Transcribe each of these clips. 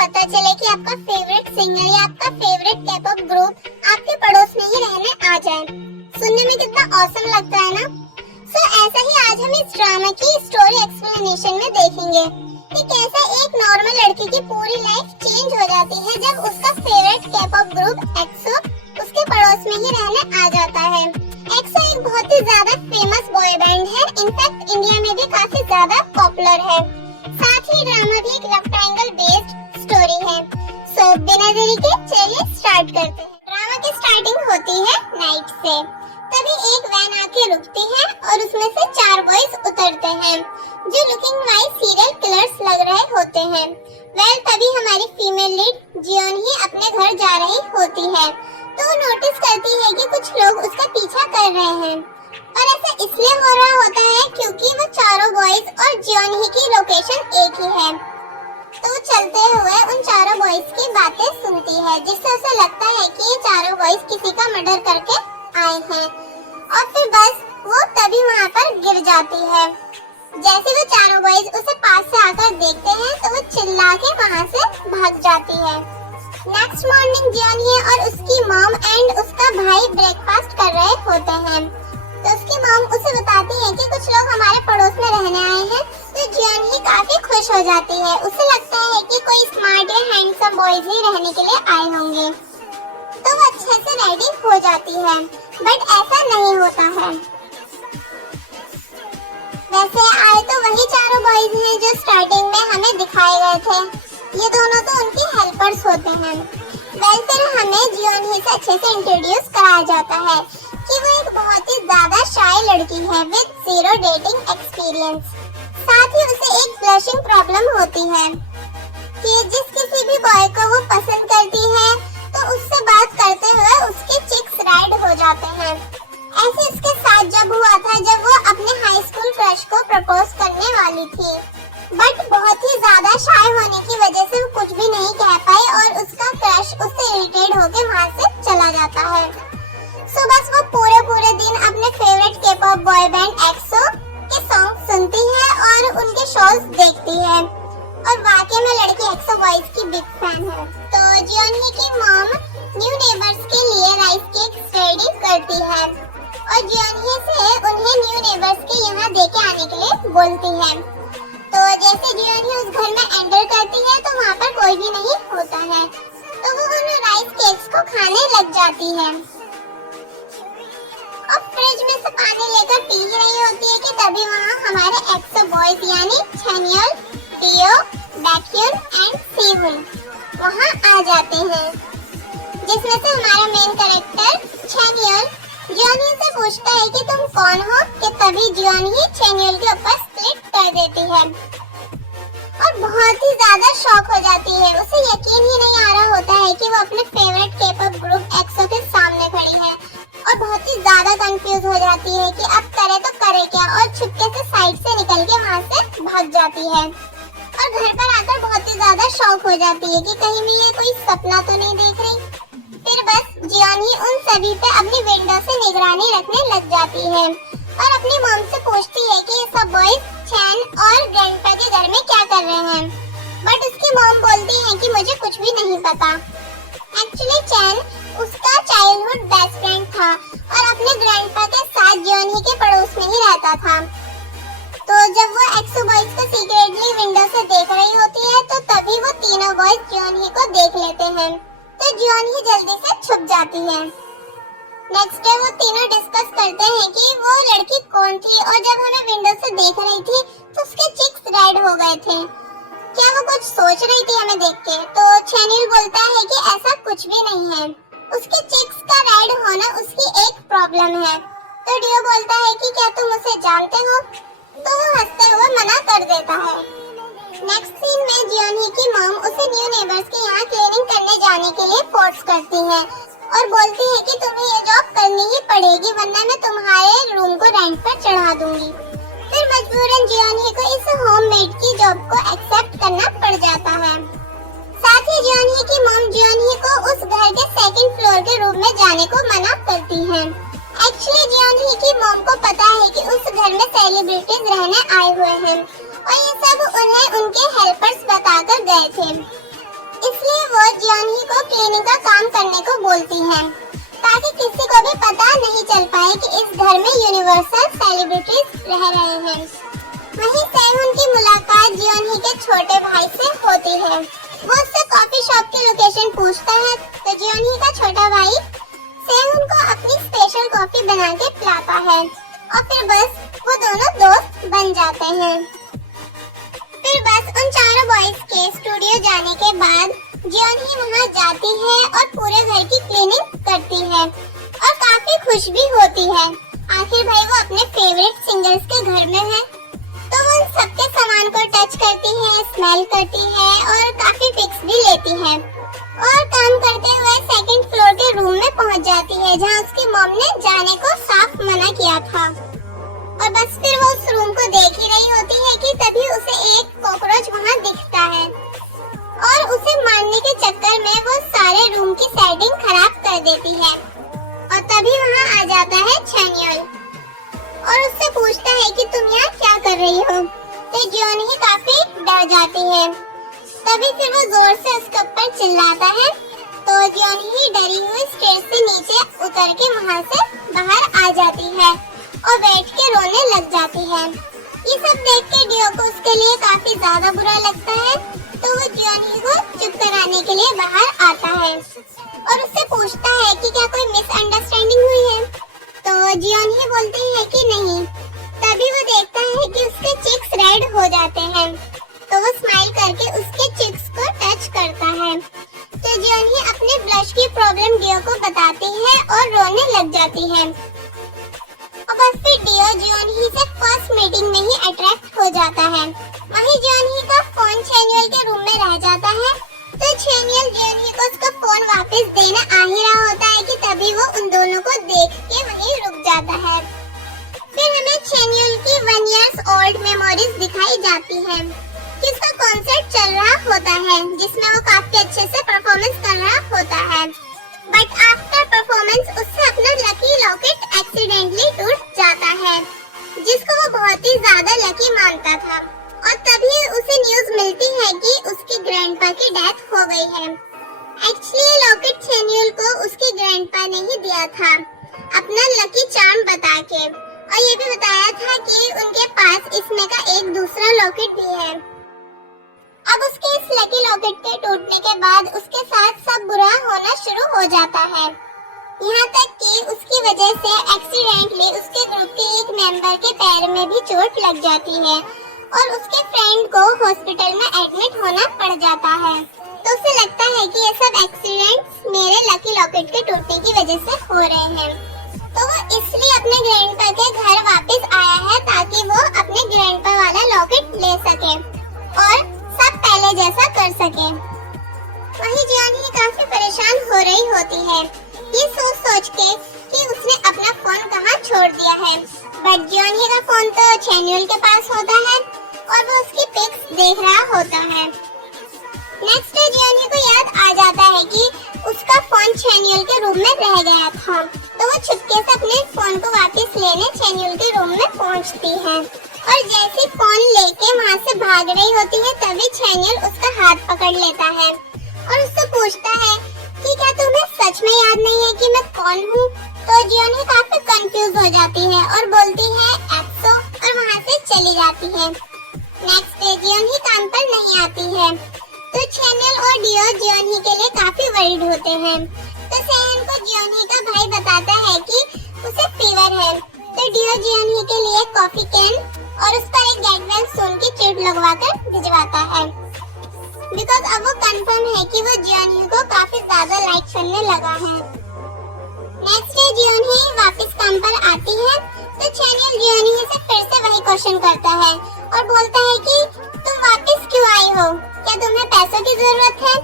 पता चले कि आपका फेवरेट सिंगर या आपका फेवरेट K-pop ग्रुप आपके पड़ोस में ही रहने आ जाए। सुनने में कितना ऑसम लगता है ना। ऐसा ही आज हम इस ड्रामा की स्टोरी एक्सप्लेनेशन में देखेंगे कि कैसे एक नॉर्मल लड़की की पूरी लाइफ चेंज हो जाती है जब उसका फेवरेट K-pop ग्रुप एक्सो उसके पड़ोस में ही रहने आ जाता है। एक्सो एक बहुत ही ज्यादा फेमस बॉय बैंड है, इनफैक्ट इंडिया में भी काफी ज्यादा पॉपुलर है। साथ ही ड्रामा भी एक लव ट्रायंगल बेस्ड स्टोरी है। बिना देरी के चलिए स्टार्ट करते हैं। ड्रामा की स्टार्टिंग होती है नाइट से। तभी एक वैन आके रुकती है और उसमें से 4 बॉयज उतरते हैं जो लुकिंग वाइज सीरियल किलर्स लग रहे होते हैं। तभी हमारी फीमेल लीड जियोन ही अपने घर जा रही होती है तो वो नोटिस करती है कि कुछ लोग उसका पीछा कर रहे हैं और ऐसा इसलिए हो रहा होता है क्योंकि वो चारों बॉयज और जियोन ही की लोकेशन एक ही है। तो चलते हुए उन चारों बॉयज की बातें सुनती है जिससे उसे लगता है कि ये चारों बॉयज किसी का मर्डर करके आए हैं और फिर बस वो तभी वहाँ पर गिर जाती है। जैसे वो चारों बॉयज उसे पास से आकर देखते हैं तो वो चिल्ला के वहाँ से भाग जाती है। नेक्स्ट मॉर्निंग जियोन ही और उसकी मॉम एंड उसका भाई ब्रेकफास्ट कर रहे होते हैं तो उसकी मॉम उसे बताती है कि कुछ लोग हमारे पड़ोस में रहने आए हैं। तो जियोन ही काफी खुश हो जाती है। उसे लगता है कि कोई स्मार्ट या हैंडसम बॉयज ही रहने के लिए आए होंगे तो वो अच्छे से रेडी हो जाती है, बट ऐसा नहीं होता है। वैसे आए तो वही चारों बॉयज हैं जो स्टार्टिंग में हमें दिखाए गए थे। ये दोनों तो उनके हेल्पर्स होते हैं। फिर हमें जियोन ही से अच्छे से इंट्रोड्यूस कराया जाता है कि वो एक बहुत ही ज्यादा शाय लड़की है विद 0 डेटिंग एक्सपीरियंस। साथ ही उसे एक ब्लशिंग प्रॉब्लम होती है कि जिस किसी भी बॉय को वो पसंद करती है तो उससे बात करते हुए उसके चिक्स रेड हो जाते हैं। ऐसे उसके साथ जब हुआ था जब वो अपने हाई स्कूल क्रश को प्रपोज करने वाली थी, बट बहुत ही ज्यादा शाय होने की वजह से वो कुछ भी नहीं कह पाई और उसका क्रश उससे इरिटेट होकर वहाँ से चला जाता है। बस वो पूरे दिन अपने फेवरेट K-pop बॉय बैंड एक्सो के सॉन्ग सुनती है और उनके शोज देखती है और वाकई में लड़की एक्सो बॉयज की बिग फैन है। तो जियोन ही की मॉम न्यू नेबर्स के लिए राइस केक रेडी करती है और जियोन ही से उन्हें न्यू नेबर्स के यहाँ देके आने के लिए बोलती है। तो जैसे जियोन ही उस घर में एंटर करती है तो वहाँ पर कोई भी नहीं होता है तो वो उन राइस केक्स को खाने लग जाती है और फ्रिज में से पानी लेकर पी रही होती है कि तभी वहाँ हमारे एक्सो बॉयज यानी छेनियल, टियो, बैक्यून एंड सीवुन वहाँ आ जाते हैं, जिसमें से हमारा मेन कैरेक्टर छेनियल जियोन ही से पूछता है कि तुम कौन हो कि तभी जियोन ही छेनियल के ऊपर स्प्लिट कर देती है और बहुत ही ज्यादा शॉक हो जाती है। उसे यकीन ही नहीं आ रहा होता है कि वो अपने फेवरेट K-pop ग्रुप एक्सो के सामने खड़ी है और बहुत ही ज्यादा कंफ्यूज हो जाती है कि अब करे तो करे क्या और छुपके से साइड से निकल के वहाँ से भाग जाती है और घर पर आकर बहुत ही ज्यादा शॉक हो जाती है कि कहीं भी ये कोई सपना तो नहीं देख रही। फिर बस जियोन ही उन सभी पे अपनी विंडो से निगरानी रखने लग जाती है और अपनी मॉम से पूछती है कि ये सब बॉयज चैन और ग्रैंडपा के घर में क्या कर रहे हैं, बट उसकी मॉम बोलती है कि मुझे कुछ भी नहीं पता। एक्चुअली चैन उसका चाइल्डहुड बेस्ट फ्रेंड था और अपने ग्रैंडपा के साथ जियोन ही के पड़ोस में ही रहता था। तो जब वो एक्सो बॉयज को सीक्रेटली विंडो से देख रही होती है तो तभी वो तीनों बॉयज जियोन ही को देख लेते हैं तो जियोन ही जल्दी से छुप जाती है। नेक्स्ट डे वो तीनों डिस्कस करते हैं कि वो लड़की कौन थी और जब हमें विंडो से देख रही थी तो उसके चिक्स रेड हो गए थे। क्या वो कुछ सोच रही थी हमें देख के? तो छेनियल बोलता है कि ऐसा कुछ भी नहीं है, उसके चिक्स का रेड होना उसकी एक प्रॉब्लम है। तो डियो बोलता है कि क्या तुम उसे जानते हो? तो वो हंसते हुए मना कर देता है। नेक्स्ट सीन में जियोन ही की मॉम उसे न्यू नेबर्स के यहाँ क्लीनिंग करने जाने के लिए फोर्स करती है और बोलती है कि तुम्हें ये जॉब करनी ही पड़ेगी वरना मैं तुम्हारे रूम को रेंट पर चढ़ा दूंगी। फिर मजबूरन जियोन ही को इस होममेड की जॉब को एक्सेप्ट करना पड़ जाता है। साथ ही जियोन ही की मॉम जियोन ही को उस घर के 2nd फ्लोर के रूम में जाने को मना करती है। एक्चुअली जियोन ही की मॉम को पता है कि उस घर में सेलिब्रिटीज रहने आए हुए हैं और ये सब उन्हें उनके हेल्पर्स बताकर गए थे। वो जियोनही को क्लीनिंग का काम करने को बोलती है ताकि किसी को भी पता नहीं चल पाए कि इस घर में यूनिवर्सल सेलिब्रिटीज रह रहे हैं। वहीं सेहुन की मुलाकात जियोनही के छोटे भाई से होती है। वो उससे कॉफी शॉप की लोकेशन पूछता है तो जियोनही का छोटा भाई सेहुन को अपनी स्पेशल कॉफी बना के पिलाता है और फिर बस वो दोनों दोस्त बन जाते हैं। फिर बस उन चारों बॉयज के स्टूडियो जाने के बाद जियोनही वहाँ जाती है और पूरे घर की क्लीनिंग करती है और काफी खुश भी होती है। आखिर भाई वो अपने फेवरेट सिंगर्स के घर में है तो वो उन सबके सामान को टच करती है, स्मेल करती है और काफी पिक्स भी लेती है और काम करते हुए सेकंड फ्लोर के रूम में पहुँच जाती है जहाँ उसकी मॉम ने जाने को साफ मना किया था। और बस फिर वो उस रूम को देख ही रही होती है कि तभी उसे एक कॉकरोच वहाँ दिखता है और उसे मारने के चक्कर में वो सारे रूम की सेटिंग खराब कर देती है। और तभी वहाँ आ जाता है चैनियल और उससे पूछता है कि तुम यहाँ क्या कर रही हो। तो जियोनही काफी डर जाती है। तभी फिर वो जोर से उसके ऊपर चिल्लाता है तो जियोनही डरी हुई स्टेज से नीचे उतर के वहाँ से बाहर आ जाती है और बैठ के रोने लग जाती है। ये सब देख के डियो को उसके लिए काफी ज्यादा बुरा लगता है तो वो जियोनही को चुप कराने के लिए बाहर आता है और उससे पूछता है कि क्या कोई मिसअंडरस्टैंडिंग हुई है। तो जियोनही बोलती है कि नहीं। तभी वो देखता है कि उसके चिक्स रेड हो जाते हैं तो वो स्माइल करके उसके चिक्स को टच करता है। तो जियोनही अपने ब्लश की प्रॉब्लम डियो को बताती है और रोने लग जाती है। और बस फिर डियो जियोनही से फर्स्ट मीटिंग में ही अट्रैक्ट हो जाता है। वहीं जियोनही का फोन चैनियल के रूम में रह जाता है तो चैनियल जियोनही को उसका फोन वापस देने आ ही रहा होता है कि तभी वो उन दोनों को देख के वहीं रुक जाता है। फिर हमें चैनियल की 1 years old मेमोरीज दिखाई जाती है कि उसका कॉन्सर्ट चल रहा होता है जिसमें वो काफी अच्छे से परफॉर्मेंस कर रहा होता है। बट आफ्टर परफॉर्मेंस उससे अपना लकी लॉकेट एक्सीडेंटली टूट जाता है जिसको वो बहुत ही ज्यादा लकी मानता था। और तभी उसे न्यूज मिलती है कि उसके ग्रैंडपा की डेथ हो गई है। एक्चुअली लॉकेट चैनियल को उसके ग्रैंडपा ने ही दिया था अपना लकी चार्म बता के और ये भी बताया था कि उनके पास इसमें का एक दूसरा लॉकेट भी है। अब उसके इस लकी लॉकेट के टूटने के बाद उसके साथ सब बुरा होना शुरू हो जाता है। यहाँ तक कि उसकी वजह से एक्सीडेंटली उसके ग्रुप के एक मेंबर के पैर में भी चोट लग जाती है और उसके फ्रेंड को हॉस्पिटल में एडमिट होना पड़ जाता है। तो उसे लगता है कि ये सब एक्सीडेंट्स मेरे लकी लॉकेट के टूटने की वजह से हो रहे हैं। तो वो इसलिए अपने ग्रैंडपा के घर वापस आया है ताकि वो अपने ग्रैंडपा वाला लॉकेट ले सके और सब पहले जैसा कर सके। वहीं जियोनही काफी परेशान हो रही होती है ये सोच के कि उसने अपना फोन कहाँ छोड़ दिया है। बट जियोनही का फोन तो चैनियल के पास होता है और वो उसकी पिक्स देख रहा होता है। नेक्स्ट डे जियोनही को याद आ जाता है कि उसका फोन चैनियल के रूम में रह गया था तो वो चुपके से अपने फोन को वापस लेने चैनियल के रूम में पहुंचती है और जैसे फोन लेके वहाँ से भाग रही होती है तभी चैनियल उसका हाथ पकड़ लेता है और उससे पूछता है कि क्या तुम्हें सच में याद नहीं है कि मैं कौन हूँ। तो जियोनही काफी कंफ्यूज हो जाती है और बोलती है एक्सो और वहाँ से चली जाती है। नेक्स्ट डे जियोनही काम पर नहीं आती है तो चैनियल और डियो जियोनही के लिए काफी वरीड होते हैं। तो सेहन को जियोनही का भाई बताता है कि उसे फीवर है तो डियो जियोनही के लिए कॉफी कैन और उस पर एक गेट वेल सून की चिट लगवाकर भिजवाता है बिकॉज अब वो कंफर्म है कि वो जियोनही को काफी ज्यादा लाइक करने लगा है। नेक्स्ट डे जियोनही वापस काम पर आती है तो चैनियल जियोनही से फिर से वही क्वेश्चन करता है और बोलता है कि तुम वापस क्यों आई हो, क्या तुम्हें पैसों की जरूरत है।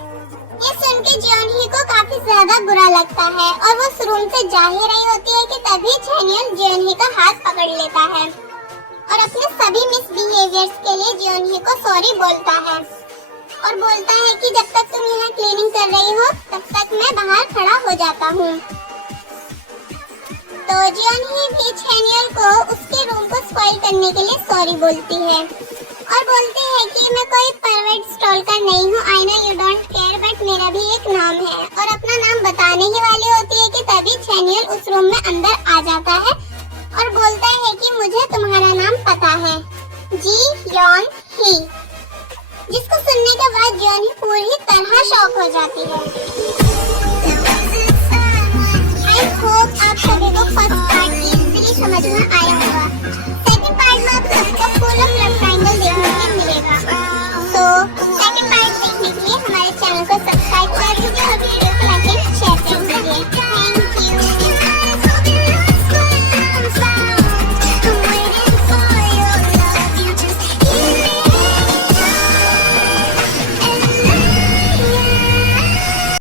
ये सुन के जियोनही को काफी ज्यादा बुरा लगता है और वो उस रूम से जा ही रही होती है कि तभी चैनियल जियोनही का हाथ पकड़ लेता है और अपने सभी मिसबिहेवियर्स के लिए जियोनही को सॉरी बोलता है और बोलता है कि जब तक तुम यहाँ क्लीनिंग कर रही हो तब तक मैं बाहर खड़ा हो जाता हूँ। तो जियोनही भी चैनियल को उसके रूम को स्पॉइल करने के लिए सॉरी बोलती है और बोलती है कि मैं कोई परवर्ट स्टॉलकर नहीं हूँ। I know you don't care but मेरा भी ही छेनियल उस रूम में अंदर आ जाता है और बोलता है कि मुझे तुम्हारा नाम पता है, जी यॉन ही। जिसको सुनने के बाद जॉनी पूरी तरह शॉक हो जाती है। आई होप आप सभी को फर्स्ट पार्ट की समझ में आया